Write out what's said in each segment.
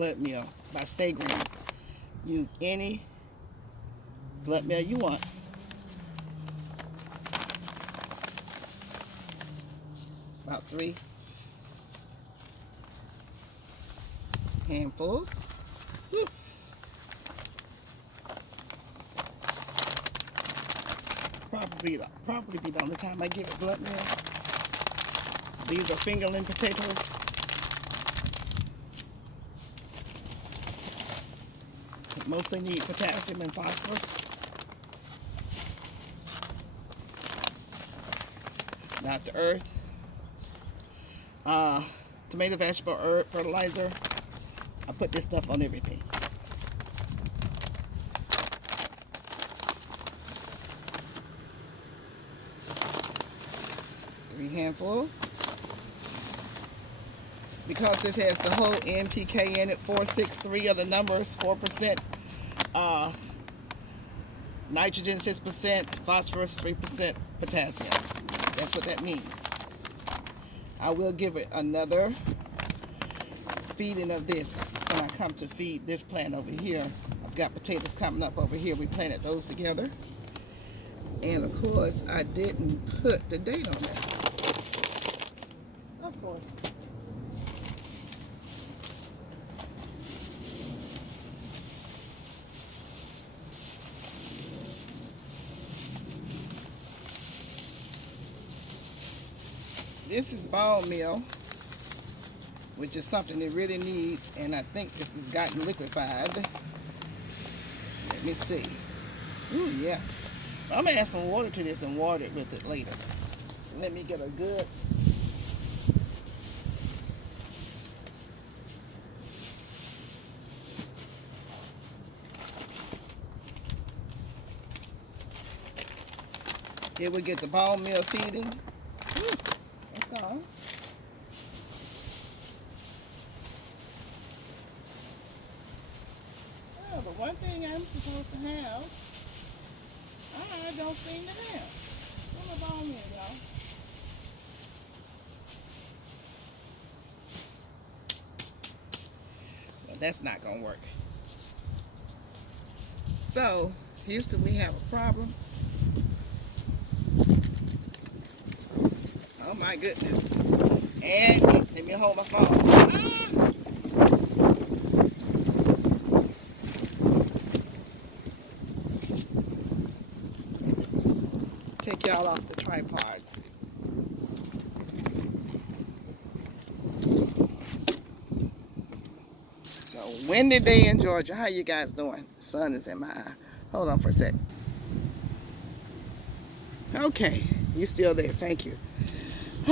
blood meal by Stay Green. Use any blood meal you want. About 3 handfuls. Whew. Probably be the only time I give it blood meal. These are fingerling potatoes. Mostly need potassium and phosphorus. Not the earth. Tomato vegetable herb fertilizer. I put this stuff on everything. Three handfuls. Because this has the whole NPK in it, 463 are the numbers, 4% nitrogen, 6%, phosphorus, 3% potassium. That's what that means. I will give it another feeding of this when I come to feed this plant over here. I've got potatoes coming up over here. We planted those together. And of course, I didn't put the date on that. Of course. This is bone meal, which is something it really needs, and I think this has gotten liquefied. Let me see. Ooh, yeah. I'm gonna add some water to this and water it with it later. So let me get a good It would get the bone meal feeding. Ooh. On. Oh, but one thing I'm supposed to have, I don't seem to have. Where's my bone meal, y'all? Well, that's not gonna work. So, Houston, we have a problem. Oh my goodness. And let me hold my phone. Ah! Take y'all off the tripod. So, windy day in Georgia. How you guys doing? The sun is in my eye. Hold on for a sec. Okay, you still there. Thank you.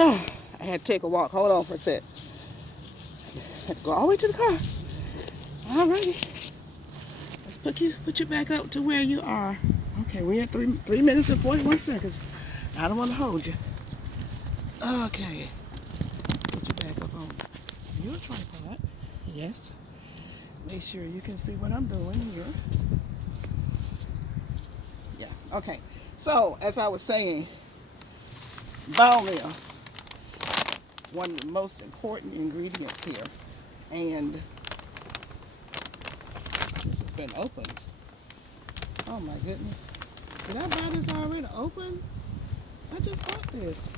I had to take a walk. Hold on for a sec. I had to go all the way to the car. Alrighty. Let's put you back up to where you are. Okay, we're at 3 minutes and 41 seconds. I don't want to hold you. Okay. Put you back up on your tripod. Yes. Make sure you can see what I'm doing here. Yeah, okay. So, as I was saying, bone meal. One of the most important ingredients here. And this has been opened. Oh my goodness. Did I buy this already open? I just bought this.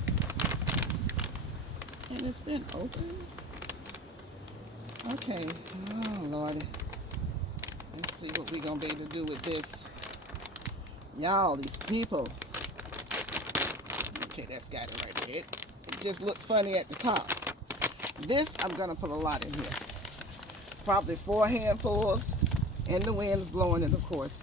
And it's been open? Okay. Oh Lordy. Let's see what we're going to be able to do with this. Y'all, these people. Okay, that's got it right there. It just looks funny at the top. This, I'm going to put a lot in here. Probably 4 handfuls. And the wind is blowing it, of course.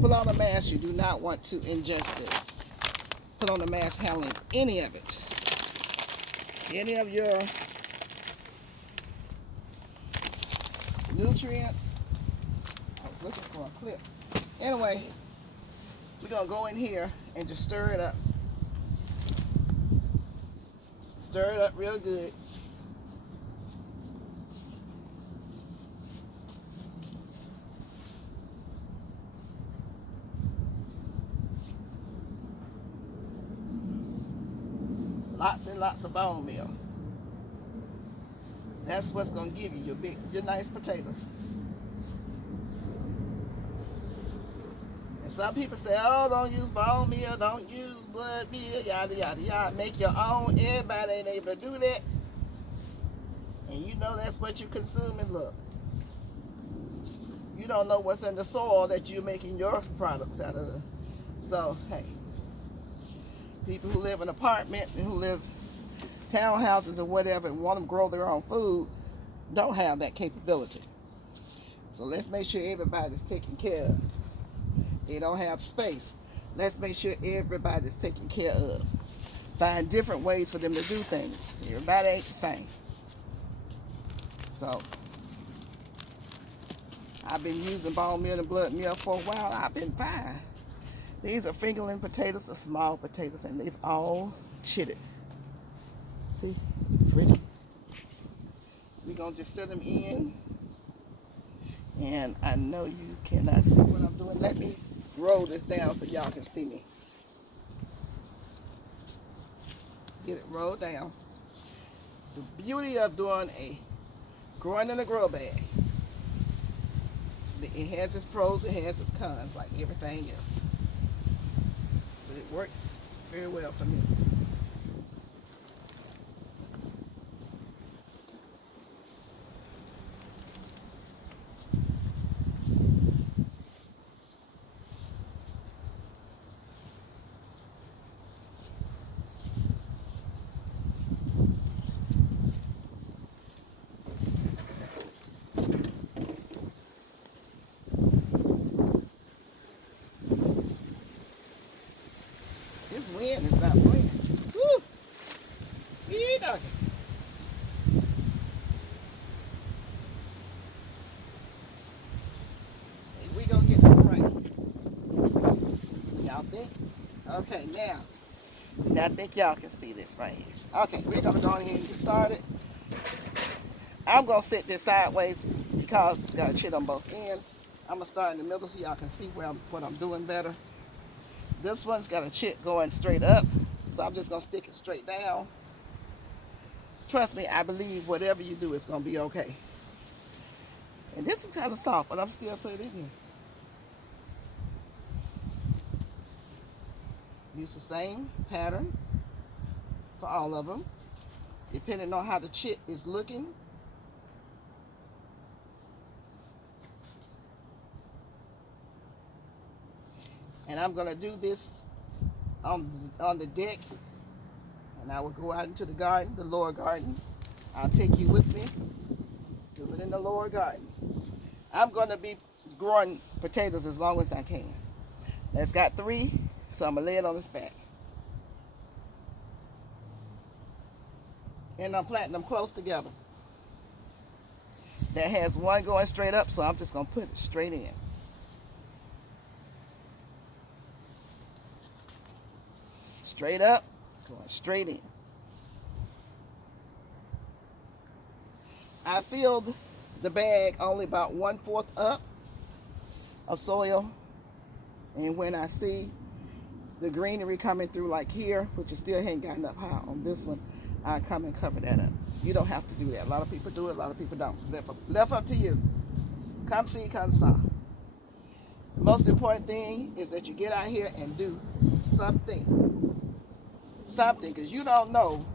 Put on a mask. You do not want to ingest this. Put on a mask handling any of it. Any of your nutrients. I was looking for a clip. Anyway, we're going to go in here and just stir it up. Stir it up real good. Lots and lots of bone meal. That's what's gonna give you your nice potatoes. And some people say, oh, don't use bone meal, don't use blood meal, yada yada yada. Make your own. Everybody ain't able to do that. And you know that's what you consuming. Look, you don't know what's in the soil that you're making your products out of. So hey, people who live in apartments and who live townhouses or whatever and want to grow their own food don't have that capability. So let's make sure everybody's taken care of. They don't have space. Let's make sure everybody's taken care of. Find different ways for them to do things. Everybody ain't the same. So I've been using bone meal and blood meal for a while. I've been fine. These are fingerling potatoes, are small potatoes, and they've all chitted. See? Pretty. We're going to just set them in. And I know you cannot see what I'm doing. Let me roll this down so y'all can see me. Get it rolled down. The beauty of growing in a grow bag, it has its pros, it has its cons, like everything else. But it works very well for me. This wind is not playing. Woo! Yee doggy. Hey, we gonna get some rain. Y'all think? Okay, now I think y'all can see this right here. Okay, we're gonna go ahead and get started. I'm gonna set this sideways because it's got a chit on both ends. I'm gonna start in the middle so y'all can see what I'm doing better. This one's got a chit going straight up, so I'm just gonna stick it straight down. Trust me, I believe whatever you do is gonna be okay. And this is kind of soft, but I'm still putting it in here. Use the same pattern for all of them, depending on how the chit is looking. And I'm gonna do this on the deck, and I will go out into the garden, the lower garden. I'll take you with me. Do it in the lower garden. I'm gonna be growing potatoes as long as I can. That's got 3, so I'm gonna lay it on its back. And I'm planting them close together. That has one going straight up, so I'm just gonna put it straight in. Straight up, going straight in. I filled the bag only about 1/4 up of soil. And when I see the greenery coming through like here, which it still hadn't gotten up high on this one, I come and cover that up. You don't have to do that. A lot of people do it, a lot of people don't. Left up to you. Come see, come saw. The most important thing is that you get out here and do something. Something, because you don't know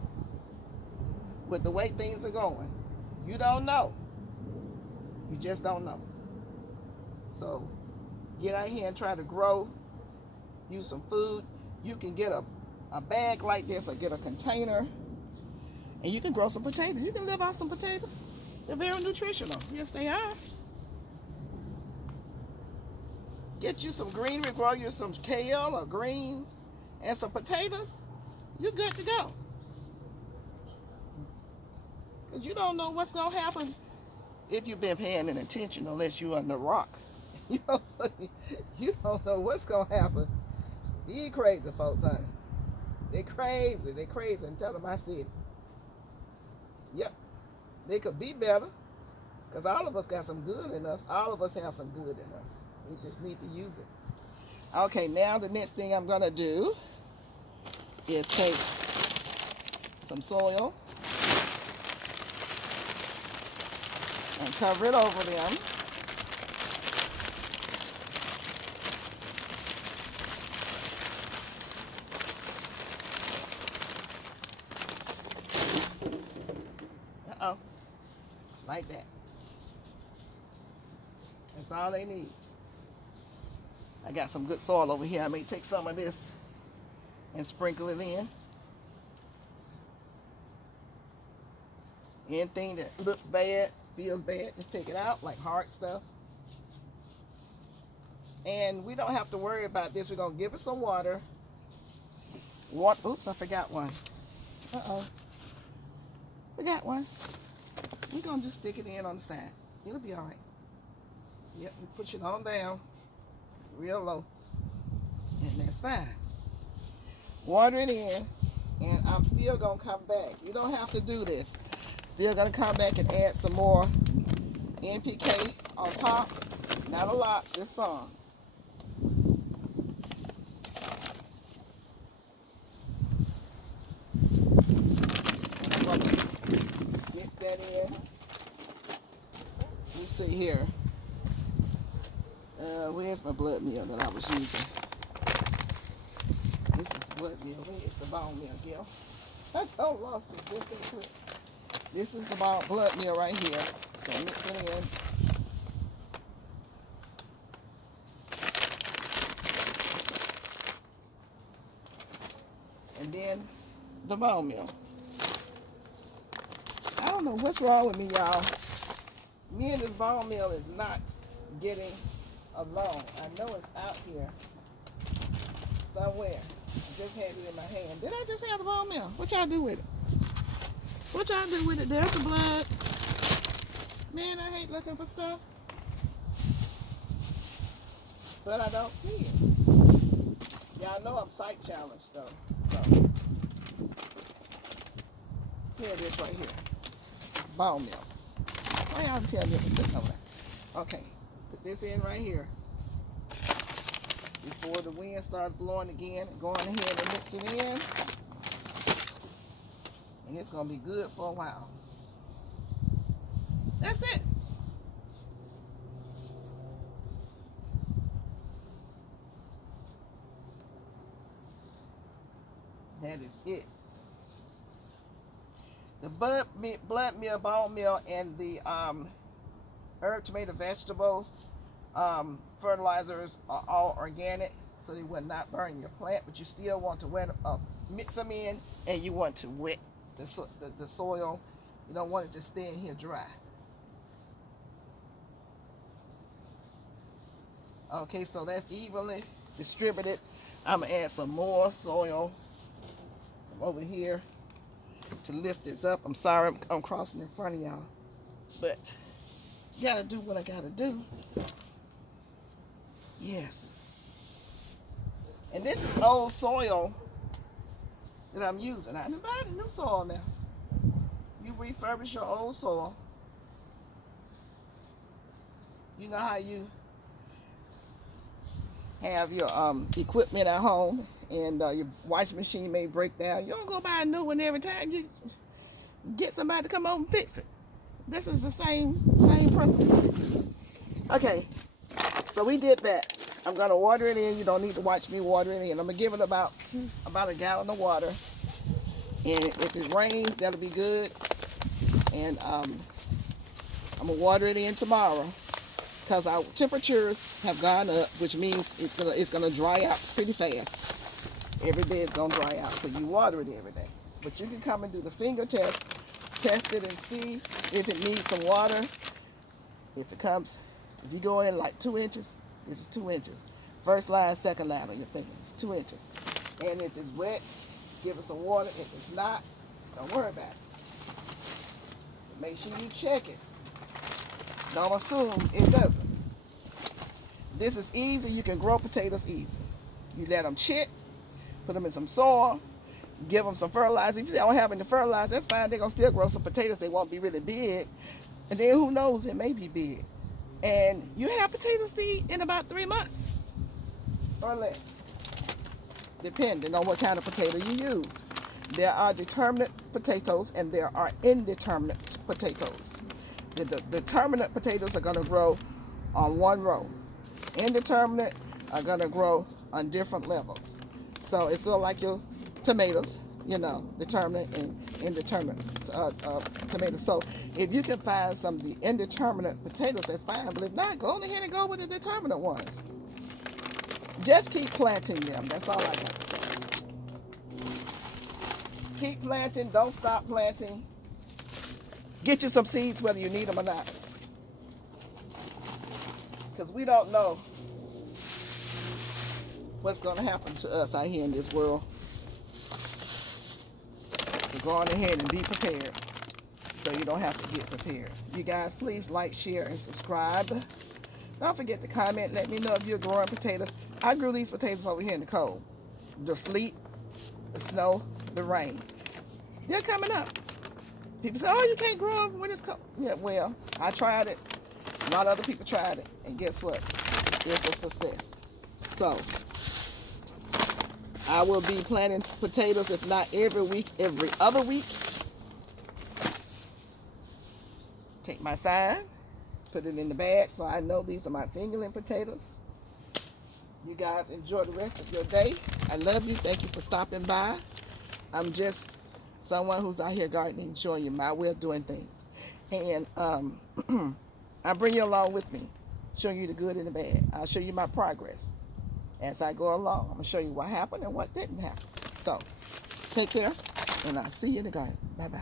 with the way things are going. You don't know. You just don't know. So get out here and try to grow. Use some food. You can get a bag like this or get a container, and you can grow some potatoes. You can live off some potatoes. They're very nutritional. Yes, they are. Get you some greenery, grow you some kale or greens and some potatoes. You're good to go. Because you don't know what's going to happen if you've been paying attention, unless you're under a rock. You don't know what's going to happen. These crazy folks, honey. They're crazy. They're crazy. And tell them I said it. Yep. They could be better. Because all of us got some good in us. All of us have some good in us. We just need to use it. Okay, now the next thing I'm going to do is take some soil and cover it over them. Uh-oh. Like that. That's all they need. I got some good soil over here. I may take some of this and sprinkle it in. Anything that looks bad, feels bad, just take it out, like hard stuff. And we don't have to worry about this. We're going to give it some water. Oops, I forgot one. Uh-oh. Forgot one. We're going to just stick it in on the side. It'll be all right. Yep, we push it on down real low. And that's fine. Water it in. And I'm still going to come back. You don't have to do this. Still going to come back and add some more NPK on top. Not a lot, just some. I'm going to mix that in. Let's see here. Where's my blood meal that I was using? This is the blood meal. Where's the bone meal, Gil? I don't lost it just that quick. This is the blood meal right here. So mix it in. And then the bone meal. I don't know what's wrong with me, y'all. Me and this bone meal is not getting along. I know it's out here somewhere. I just had it in my hand. Did I just have the bone meal? What y'all do with it? What y'all do with it? There's the blood. Man, I hate looking for stuff. But I don't see it. Y'all know I'm sight challenged though. So here it is right here. Bone meal. Why y'all tell me it's sitting over there? Okay. Put this in right here. Before the wind starts blowing again, go on ahead and mix it in. And it's going to be good for a while. That's it. That is it. The blood meal, bone meal, and the herb, tomato, vegetables, fertilizers are all organic, so they will not burn your plant, but you still want to mix them in, and you want to wet the soil. You don't want it to stay in here dry. Okay, so that's evenly distributed. I'm going to add some more soil from over here to lift this up. I'm sorry I'm crossing in front of y'all, but gotta do what I gotta do. Yes. And this is old soil that I'm using. I didn't buy the new soil now. You refurbish your old soil. You know how you have your equipment at home and your washing machine may break down. You don't go buy a new one every time. You get somebody to come over and fix it. This is the same principle. Okay, so we did that. I'm gonna water it in. You don't need to watch me water it in. I'm gonna give it about a gallon of water. And if it rains, that'll be good. And I'm gonna water it in tomorrow because our temperatures have gone up, which means it's gonna dry out pretty fast. Every day it's gonna dry out, so you water it every day. But you can come and do the finger test. Test it and see if it needs some water. If you go in like 2 inches, this is 2 inches. First line, second line on your finger, it's 2 inches. And if it's wet, give it some water. If it's not, don't worry about it. But make sure you check it. Don't assume it doesn't. This is easy. You can grow potatoes easy. You let them chip, put them in some soil, give them some fertilizer. If you don't have any fertilizer, that's fine. They're going to still grow some potatoes. They won't be really big. And then who knows, it may be big. And you have potato seed in about 3 months or less, depending on what kind of potato you use. There are determinate potatoes and there are indeterminate potatoes. The determinate potatoes are going to grow on one row. Indeterminate are going to grow on different levels. So it's sort of like your tomatoes, you know, determinate and indeterminate tomatoes. So if you can find some of the indeterminate potatoes, that's fine. But if not, go on ahead and go with the determinate ones. Just keep planting them. That's all I got to say. Keep planting. Don't stop planting. Get you some seeds whether you need them or not. Because we don't know what's going to happen to us out here in this world. So go on ahead and be prepared so you don't have to get prepared. You guys, please like, share, and subscribe. Don't forget to comment. Let me know if you're growing potatoes. I grew these potatoes over here in the cold. The sleet, the snow, the rain. They're coming up. People say, oh, you can't grow them when it's cold. Yeah, well, I tried it. A lot of other people tried it. And guess what? It's a success. So, I will be planting potatoes, if not every week, every other week. Take my sign, put it in the bag so I know these are my fingerling potatoes. You guys enjoy the rest of your day. I love you. Thank you for stopping by. I'm just someone who's out here gardening, showing you my way of doing things. And I bring you along with me, showing you the good and the bad. I'll show you my progress as I go along. I'm going to show you what happened and what didn't happen. So, take care, and I'll see you in the garden. Bye-bye.